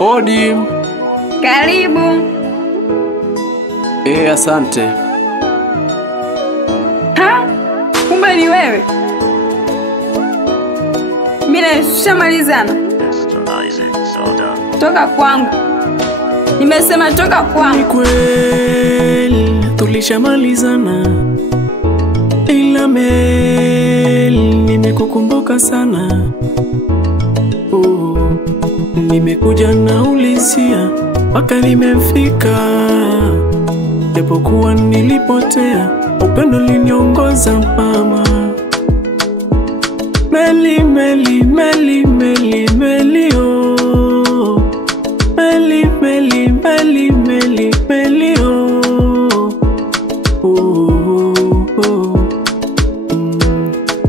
Odi. Karibu. Asante. Ha? Kumbe ni wewe? Mimi nishamalizana. Toka kwangu. Nimesema toka kwangu. Ni kweli tulishamalizana, ila nimekukumbuka sana. Nimekuja na ulizia mpaka nimefika, japokuwa nilipotea, upendo liniongoza mama. Meli meli meli meli meli oh, meli meli meli meli meli oh,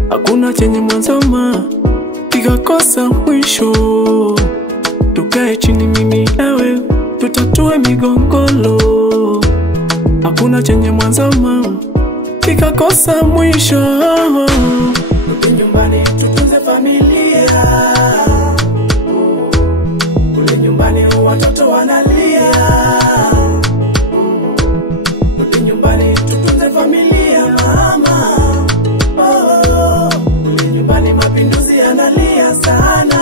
Hakuna chenye mwanzo kikakosa mwisho. Tukae chini mimi nawe tutatue migongolo. Hakuna chenye mwanzo kikakosa mwisho. Rudi nyumbani tutunze familia. Kule nyumbani watoto wanalia. Rudi nyumbani tutunze familia mama. Kule nyumbani mapinduzi yanalia sana.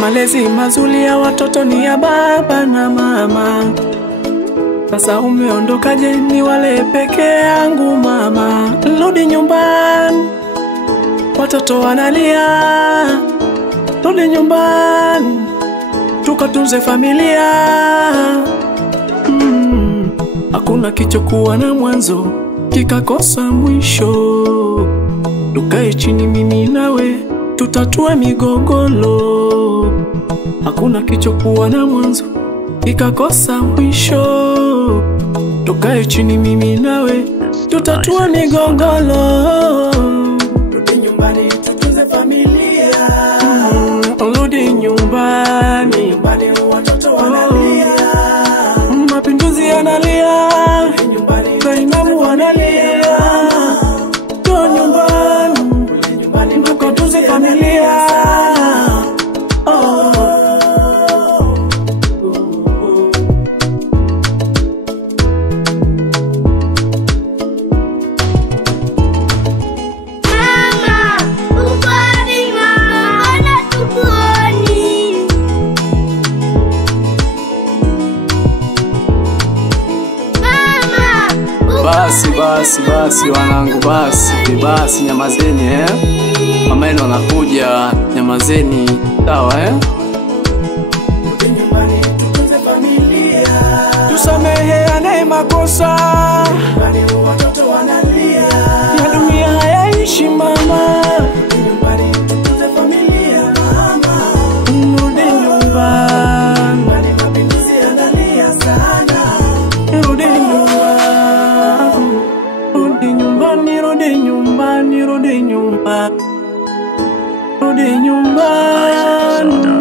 Malezi mazuri ya watoto ni ya baba na mama. Sasa umeondokaje ni wale peke yangu mama. Rudi nyumbani, watoto wanalia. Rudi nyumbani, tukatunze familia. Hakuna kichokuwa na mwanzo kikakosa mwisho. Tukae chini mimi nawe tutatue migogolo. Hakuna kichokuwa na mwanzo kikakosa mwisho. Tukae chini mimi nawe tutatue migogolo. Rudi nyumbani tutunze familia. Rudi nyumbani, nyumbani watoto wanalia. Mapinduzi yanalia, Zainabu wanalia. Rudi nyumbani, tukatunze familia. Basi wanangu, basi nyamazeni mama yenu anakuja, nyamazeni sawa Rudi nyumbani tutunze familia. Tusameheane makosa. Nyumbani watoto wanalia. Ya dunia hayaishi mama. Rudi nyumbani tutunze familia mama. Rudi nyumbani, mapinduzi yanalia sana. Rudi nyumbani, rudi nyumbani, rudi nyumbani, rudi nyumbani, rudi nyumbani.